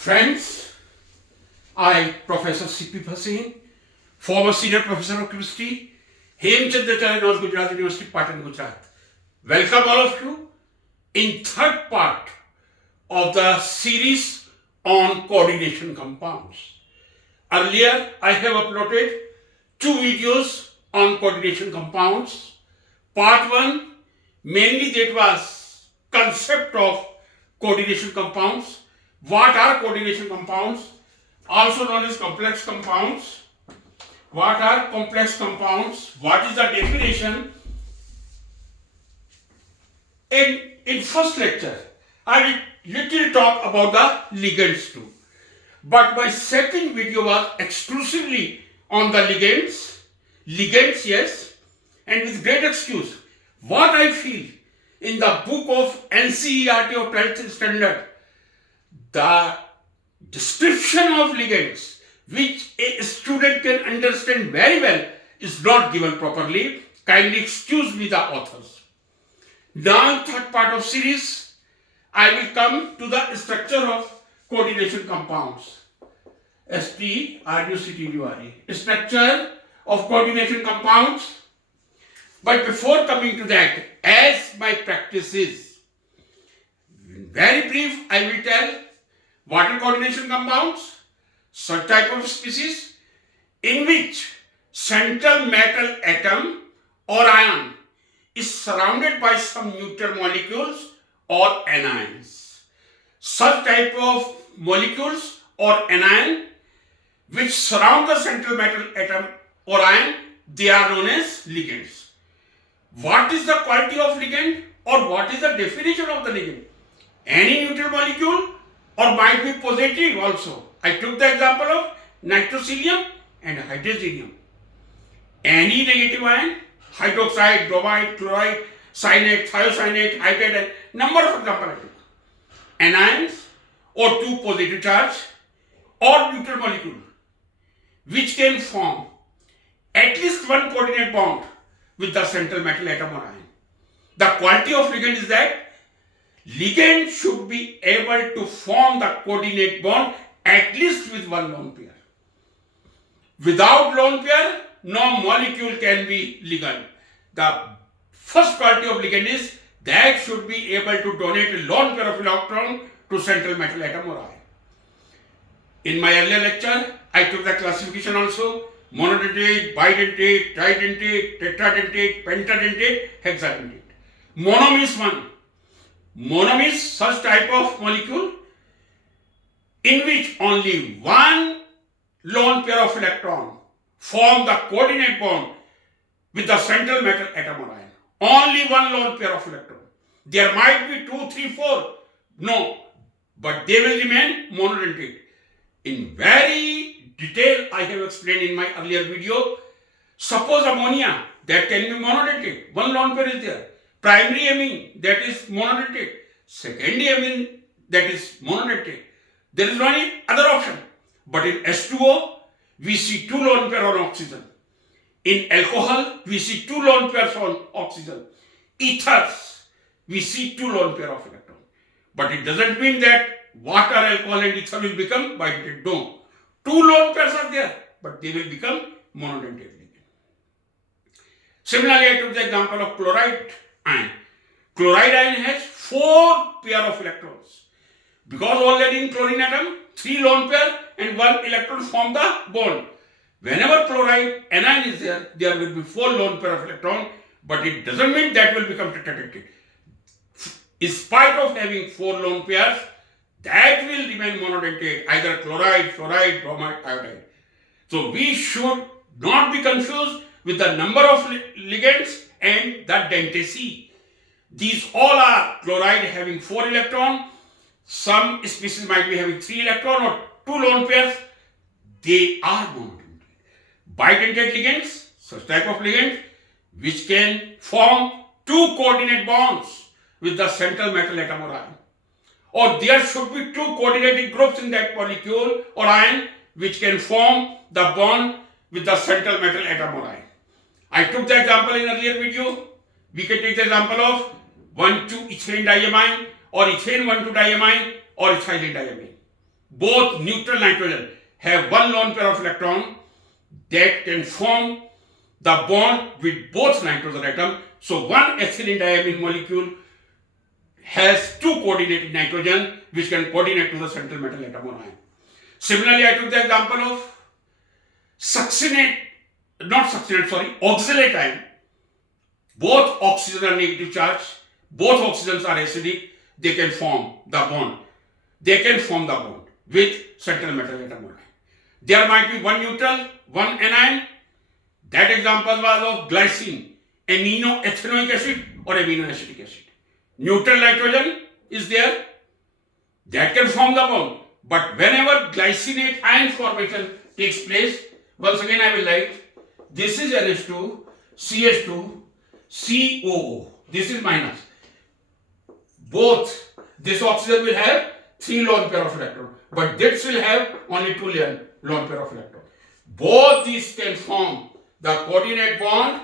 Friends, I, Professor C.P. Bhasin, former Senior Professor of Chemistry, Hemchandra North Gujarat University, Patan, Gujarat. Welcome all of you in third part of the series on coordination compounds. Earlier, I have uploaded two videos on coordination compounds. Part 1, mainly that was concept of coordination compounds. What are coordination compounds? Also known as complex compounds. What are complex compounds? What is the definition? In first lecture, I will little talk about the ligands too. But my second video was exclusively on the ligands. Ligands, yes, and with great excuse. What I feel in the book of NCERT of 12th standard, the description of ligands which a student can understand very well is not given properly. Kindly excuse me, the authors. Now, third part of series, I will come to the structure of coordination compounds. STRUCTURE, structure of coordination compounds. But before coming to that, as my practice is, very brief, I will tell what are coordination compounds, such type of species in which central metal atom or ion is surrounded by some neutral molecules or anions. Such type of molecules or anion which surround the central metal atom or ion, they are known as ligands. What is the quality of ligand or what is the definition of the ligand? Any neutral molecule or might be positive also. I took the example of nitrocilium and hydrazinium. Any negative ion, hydroxide, bromide, chloride, cyanate, thiocyanate, hydrate, and number of examples I took. Anions or two positive charge or neutral molecule which can form at least one coordinate bond with the central metal atom or ion. The quality of ligand is that ligand should be able to form the coordinate bond at least with one lone pair. Without lone pair, no molecule can be ligand. The first quality of ligand is that should be able to donate a lone pair of electron to central metal atom or ion. In my earlier lecture, I took the classification also: monodentate, bidentate, tridentate, tetradentate, pentadentate, hexadentate. Mono means one. Mono means such type of molecule in which only one lone pair of electron form the coordinate bond with the central metal atom or ion. Only one lone pair of electron. There might be 2, 3, 4. No, but they will remain monodentate. In very detail, I have explained in my earlier video. Suppose ammonia, that can be monodentate. One lone pair is there. Primary amine, that is monodentate. Secondary amine, that is monodentate. There is no any other option. But in H2O, we see two lone pair on oxygen. In alcohol, we see two lone pairs on oxygen. Ethers, we see two lone pair of electrons. But it doesn't mean that water, alcohol and ether will become bidentate. No. Two lone pairs are there, but they will become monodentate. Similarly, I took the example of chloride ion. Chloride ion has 4 pair of electrons. Because already in chlorine atom, 3 lone pair and 1 electron form the bond. Whenever chloride anion is there, there will be 4 lone pair of electron, but it doesn't mean that will become tetradentate. In spite of having 4 lone pairs, that will remain monodentate, either chloride, fluoride, bromide, iodide. So we should not be confused with the number of ligands and the dentate. These all are chloride having 4 electrons. Some species might be having 3 electrons or 2 lone pairs. They are monodentate. Bidentate ligands, such type of ligands which can form 2 coordinate bonds with the central metal atom or ion. Or there should be 2 coordinating groups in that molecule or ion which can form the bond with the central metal atom or ion. I took the example in earlier video. We can take the example of 1,2-ethane diamine or ethane 1,2-diamine or ethylene diamine. both neutral nitrogen have one lone pair of electron that can form the bond with both nitrogen atom. So one ethylene diamine molecule has two coordinated nitrogen which can coordinate to the central metal atom or ion. Similarly, I took the example of oxalate ion. Both oxygen are negative charge, both oxygens are acidic, they can form the bond. They can form the bond with central metal atom or ion. There might be one neutral, one anion. That example was of glycine, aminoethanoic acid or aminoacetic acid. Neutral nitrogen is there, that can form the bond. But whenever glycinate ion formation takes place, once again I will write, this is NH2, CH2, COO. This is minus. Both, this oxygen will have 3 lone pair of electrons, but this will have only 2 lone pair of electrons. Both these can form the coordinate bond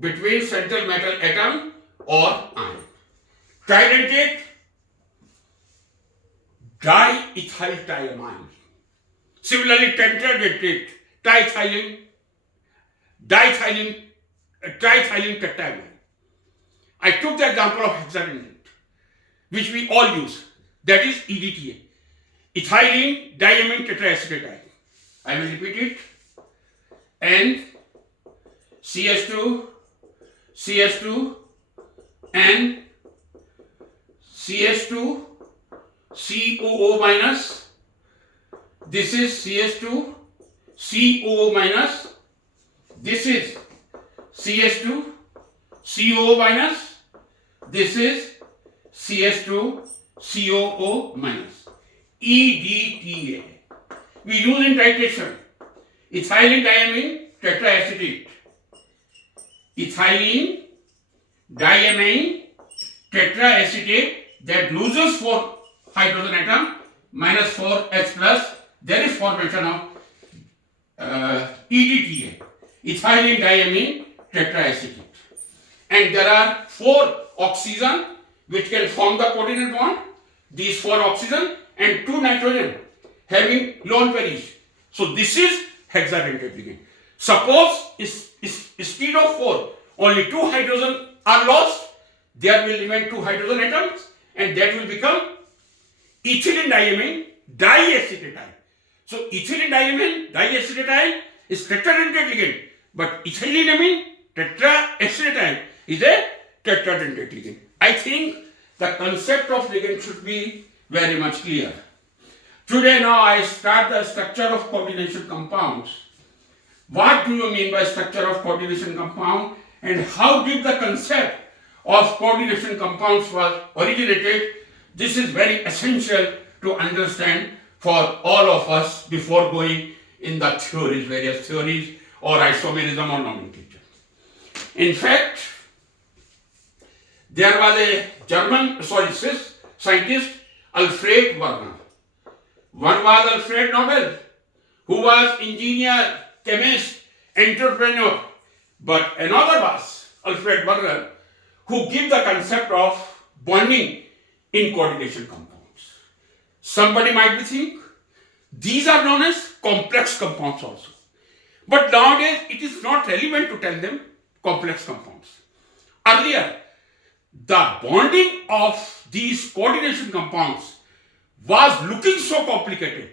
between central metal atom or ion. Tridentate, diethyltiamine. Similarly, tetradentate, trithylene tetraamine. I took the example of hexadentate, which we all use, that is EDTA, ethylene diamine tetraacetate. I will repeat it. And CH2, CH2, and CH2, COO minus. This is CH2, COO minus. This is CH2, COO minus. This is CH2, COO minus. EDTA. We use in titration ethylene diamine tetraacetate. Ethylene diamine tetraacetate that loses 4 hydrogen atom minus 4 H plus. There is formation of EDTA, ethylene diamine tetraacetate. And there are 4 oxygen which can form the coordinate bond. These 4 oxygen and 2 nitrogen having lone pair each. So this is hexadentate ligand. Suppose instead of 4, only 2 hydrogen are lost, there will remain 2 hydrogen atoms, and that will become ethylene diamine diacetate. So ethylene diamine diacetate is tetradentate ligand, but ethylene amine tetraacetate is a tetradentate ligand. I think the concept of ligand should be very much clear. Today now I start the structure of coordination compounds. What do you mean by structure of coordination compound, and how did the concept of coordination compounds was originated? This is very essential to understand for all of us before going in the theories, various theories or isomerism or nomenclature. In fact, there was a Swiss scientist, Alfred Werner. One was Alfred Nobel, who was engineer, chemist, entrepreneur. But another was Alfred Werner, who gave the concept of bonding in coordination compounds. Somebody might be thinking, these are known as complex compounds also. But nowadays, it is not relevant to tell them complex compounds. Earlier, the bonding of these coordination compounds was looking so complicated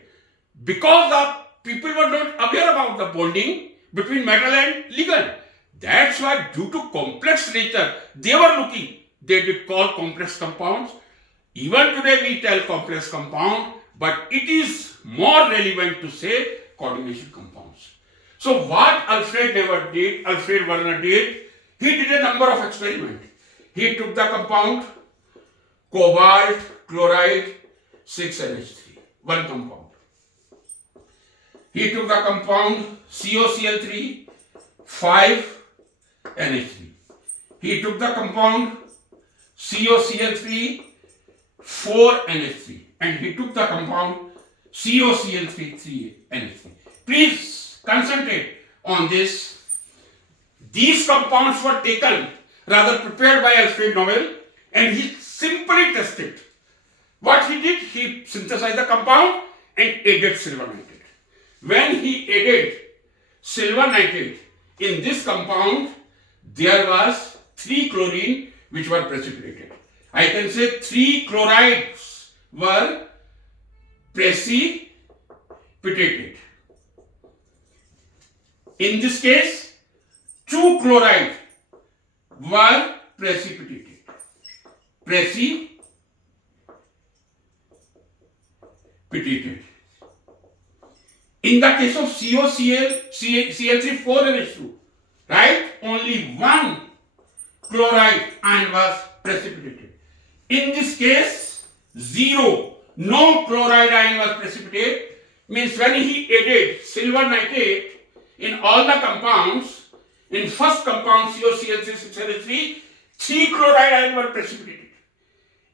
because the people were not aware about the bonding between metal and ligand. That's why, due to complex nature, they did call complex compounds. Even today we tell complex compound, but it is more relevant to say coordination compounds. So what Alfred Werner did, he did a number of experiments. He took the compound cobalt chloride 6NH3, one compound. He took the compound COCl3 5NH3. He took the compound COCl3 4NH3, and he took the compound COCl3 3NH3. Please concentrate on this. These compounds were taken, rather prepared by Alfred Nobel, and he simply tested What he did, he synthesized the compound and added silver nitrate. When he added silver nitrate in this compound, there was 3 chlorine which were precipitated. I can say 3 chlorides were precipitated. In this case, 2 chlorides were precipitated. In the case of COCl, 4NH2, right? Only 1 chloride ion was precipitated. In this case, 0, no chloride ion was precipitated. Means when he added silver nitrate in all the compounds, in first compound COCl3, 6NH3, 3 chloride ion were precipitated.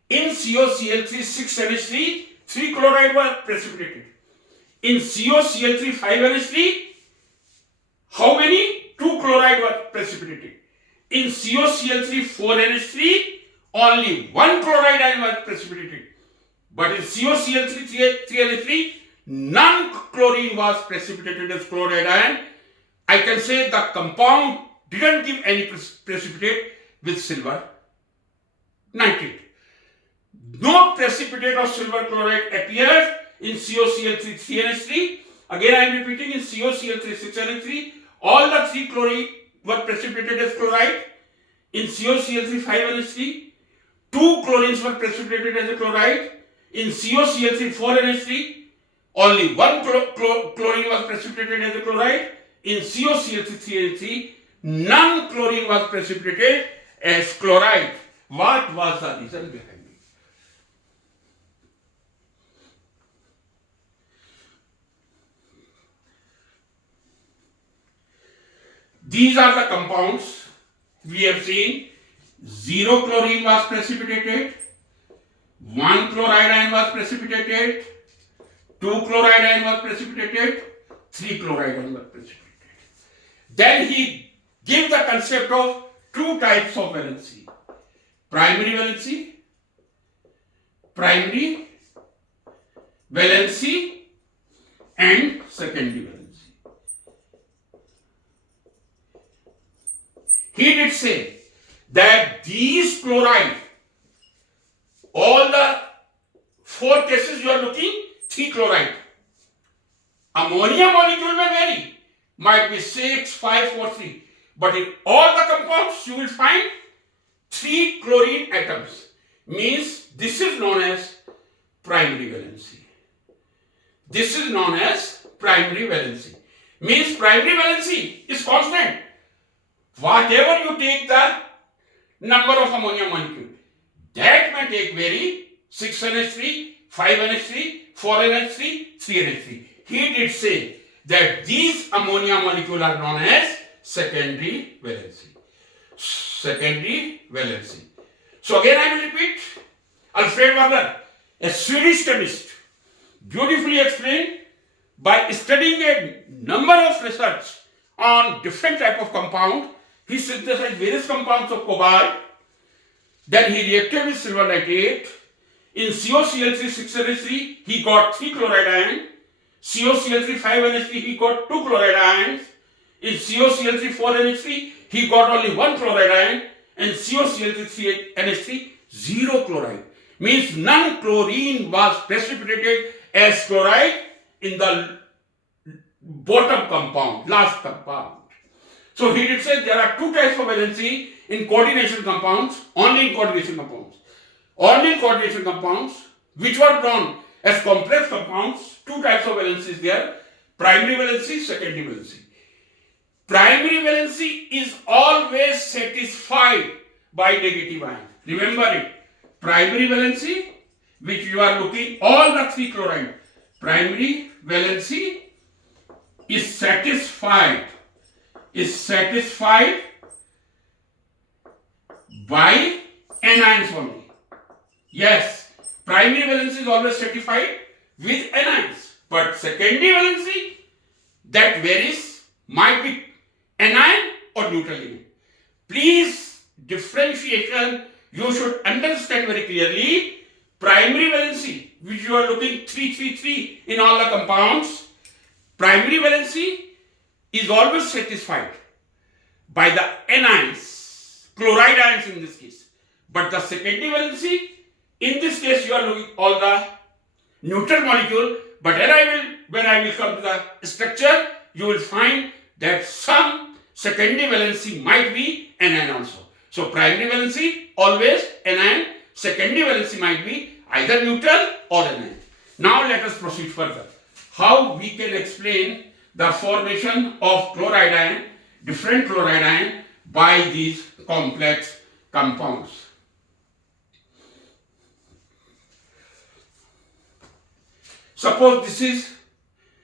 In COCl3, 6NH3, 3 chloride were precipitated. In COCl3, 5NH3, how many? 2 chloride were precipitated. In COCl3, 4NH3, only 1 chloride ion was precipitated. But in COCl3, 3NH3, none chlorine was precipitated as chloride ion. I can say the compound didn't give any precipitate with silver nitrate. No precipitate of silver chloride appears in COCl3, 3NH3. Again I am repeating, in COCl3, 6NH3, all the 3 chloride were precipitated as chloride. In COCl3, 5NH3, 2 chlorines were precipitated as a chloride. In COCl3, 4NH3, only 1 chlorine was precipitated as a chloride. In COCl3, 3NH3, none chlorine was precipitated as chloride. What was the reason behind it? These are the compounds we have seen. 0 chlorine was precipitated, 1 chloride ion was precipitated, 2 chloride ion was precipitated, 3 chloride ion was precipitated. Then he gave the concept of 2 types of valency. Primary valency and secondary valency. He did say that these chloride, all the 4 cases you are looking, 3 chloride. Ammonia molecule may vary, might be 6, 5, 4, 3. But in all the compounds you will find 3 chlorine atoms. Means this is known as primary valency. This is known as primary valency. Means primary valency is constant. Whatever you take the number of ammonia molecule, that may take vary 6NH3, 5NH3, 4NH3, 3NH3. He did say that these ammonia molecules are known as secondary valency. Secondary valency. So again I will repeat. Alfred Wegener, a Swedish chemist, beautifully explained by studying a number of research on different type of compound. He synthesized various compounds of cobalt. Then he reacted with silver nitrate. In COCl3, 6NH3, he got 3 chloride ions. COCl3, 5NH3, he got 2 chloride ions. In COCl3, 4NH3, he got only 1 chloride ion. And COCl3, NH3, 0 chloride. Means none chlorine was precipitated as chloride in the bottom compound, last compound. So he did say there are 2 types of valency in coordination compounds, only in coordination compounds. Only in coordination compounds, which were known as complex compounds, 2 types of valencies there, primary valency, secondary valency. Primary valency is always satisfied by negative ion. Remember it. Primary valency, which you are looking, all the 3 chloride. Primary valency is satisfied by anions only. Yes, primary valency is always satisfied with anions, but secondary valency, that varies, might be anion or neutral ion. Please, differentiation you should understand very clearly. primary valency, which you are looking 333 in all the compounds, primary valency is always satisfied by the anions, chloride ions in this case. But the secondary valency, in this case you are looking all the neutral molecule, but when I will come to the structure, you will find that some secondary valency might be anion also. So primary valency always anion, secondary valency might be either neutral or anion. Now let us proceed further. How we can explain the formation of chloride ion, different chloride ion by these complex compounds. Suppose this is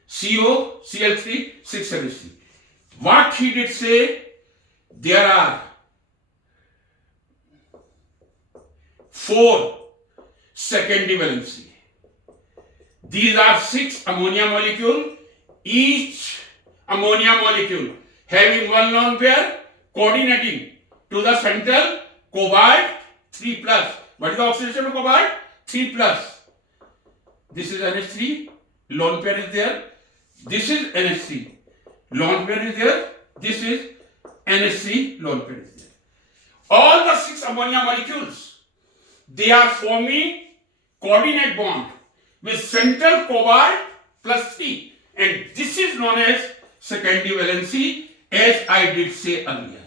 COCl3 6NH3. What he did say, there are 4 secondary valency. These are 6 ammonia molecule, each ammonia molecule having one lone pair coordinating to the central cobalt 3+. What is the oxidation of cobalt? 3+. This is NH3, lone pair is there. This is NH3, lone pair is there. This is NH3, lone pair is there. All the 6 ammonia molecules, they are forming coordinate bond with central cobalt +3, and this is known as secondary valency, as I did say earlier.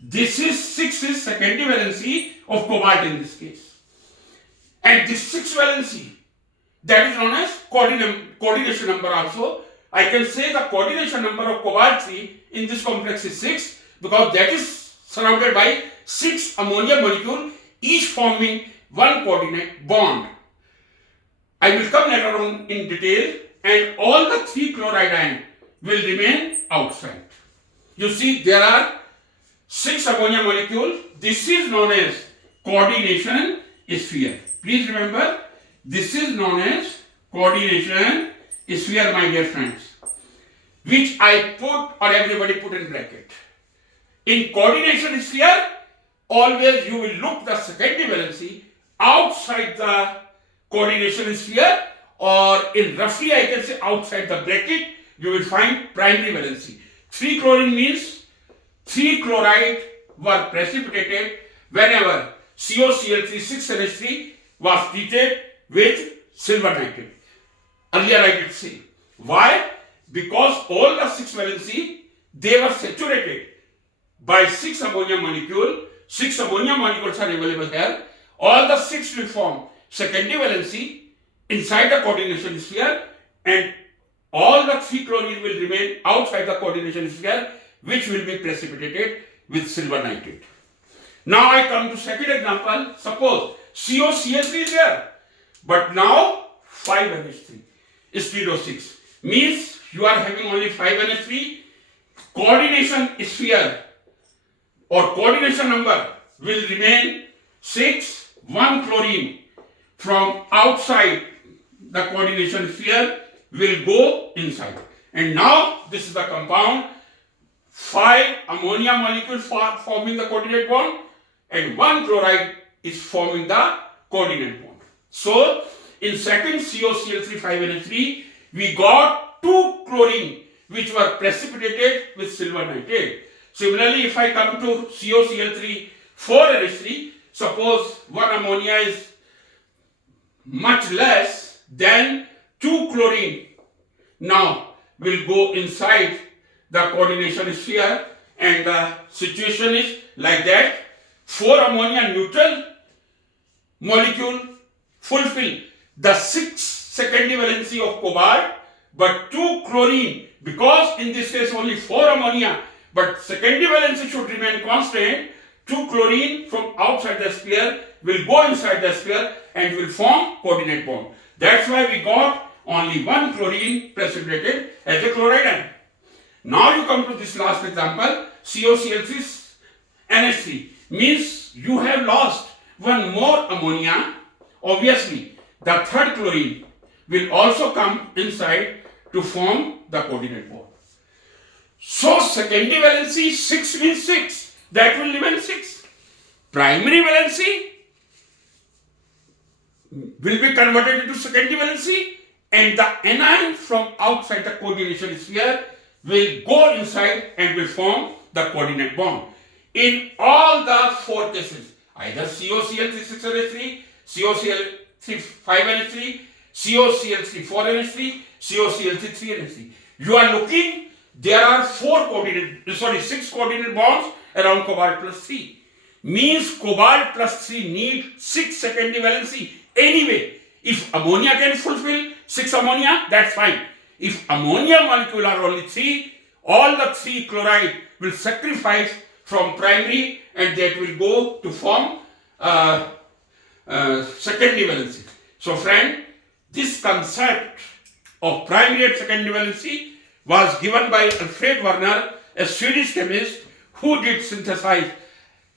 This is 6 is secondary valency of cobalt in this case, and this 6 valency, that is known as coordination number also. I can say the coordination number of cobalt 3 in this complex is 6, because that is surrounded by 6 ammonia molecule, each forming one coordinate bond. I will come later on in detail, and all the 3 chloride ion will remain outside. You see, there are 6 ammonia molecule. This is known as coordination sphere. Please remember, this is known as coordination sphere, my dear friends, which I put, or everybody put in bracket. In coordination sphere, always you will look the secondary valency outside the coordination sphere, or in roughly I can say outside the bracket, you will find primary valency. 3 chlorine means 3 chloride were precipitated whenever COCl3 6NH3 was treated with silver nitrate. Earlier I did say. Why? Because all the 6 valency, they were saturated by 6 ammonia molecule. 6 ammonia molecules are available here. All the 6 will form secondary valency inside the coordination sphere, and all the 3 chlorine will remain outside the coordination sphere, which will be precipitated with silver nitrate. Now I come to second example. Suppose COCl3 is there, but now 5NH3 instead of 6. Means you are having only 5NH3. Coordination sphere or coordination number will remain 6. 1 chlorine from outside the coordination sphere will go inside. And now this is the compound. 5 ammonia molecules forming the coordinate bond, and 1 chloride is forming the coordinate bond. So in second COCl3 5NH3, we got 2 chlorine which were precipitated with silver nitrate. Similarly, if I come to COCl3 4NH3, suppose 1 ammonia is much less than 2 chlorine now will go inside the coordination sphere, and the situation is like that. 4 ammonia neutral molecule fulfill the 6 secondary valency of cobalt, but 2 chlorine, because in this case only 4 ammonia, but secondary valency should remain constant. 2 chlorine from outside the sphere will go inside the sphere and will form coordinate bond. That's why we got only 1 chlorine precipitated as a chloride ion. Now you come to this last example, COCl3 NH3, means you have lost 1 more ammonia. Obviously, the 3rd chlorine will also come inside to form the coordinate bond. So secondary valency 6 means 6. That will remain 6. Primary valency will be converted into secondary valency, and the anion from outside the coordination sphere will go inside and will form the coordinate bond. In all the four cases, either COCl3 COCl3 5NH3, COCl3 4NH3, COCl3 3NH3. You are looking, there are six coordinate bonds around cobalt plus 3. Means cobalt plus 3 need 6 secondary valency. Anyway, if ammonia can fulfill 6 ammonia, that's fine. If ammonia molecule are only 3, all the 3 chloride will sacrifice from primary and that will go to form secondary valency. So friend, this concept of primary and secondary valency was given by Alfred Werner, a Swedish chemist who did synthesize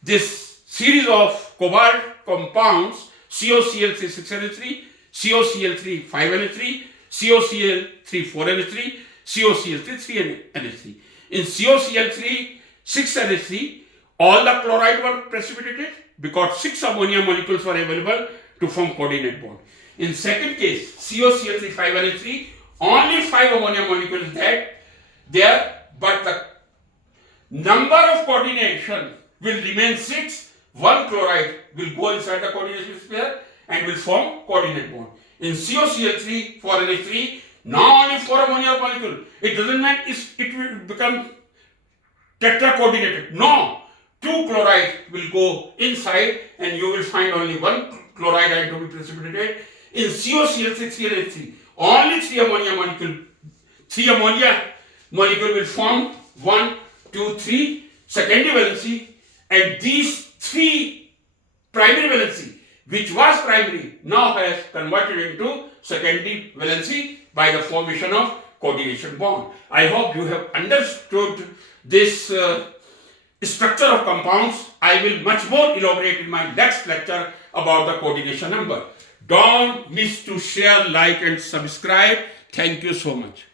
this series of cobalt compounds COCl3 6NH3, COCl3 5NH3, COCl3 4NH3, COCl3 3NH3. In COCl3 6NH3, all the chloride were precipitated because 6 ammonia molecules were available to form coordinate bond. In second case, COCl3 5NH3, only 5 ammonia molecules there, but the number of coordination will remain 6. 1 chloride will go inside the coordination sphere and will form coordinate bond. In COCl3 4NH3, now only 4 ammonia molecule. It doesn't matter if it will become tetracoordinated. No, 2 chloride will go inside and you will find only 1 chloride ion to be precipitated. In COCl3 3NH3, only 3 ammonia molecule will form 1, 2, 3 secondary valency, and these 3 primary valency, which was primary, now has converted into secondary valency by the formation of coordination bond. I hope you have understood this structure of compounds. I will much more elaborate in my next lecture about the coordination number. Don't miss to share, like and subscribe. Thank you so much.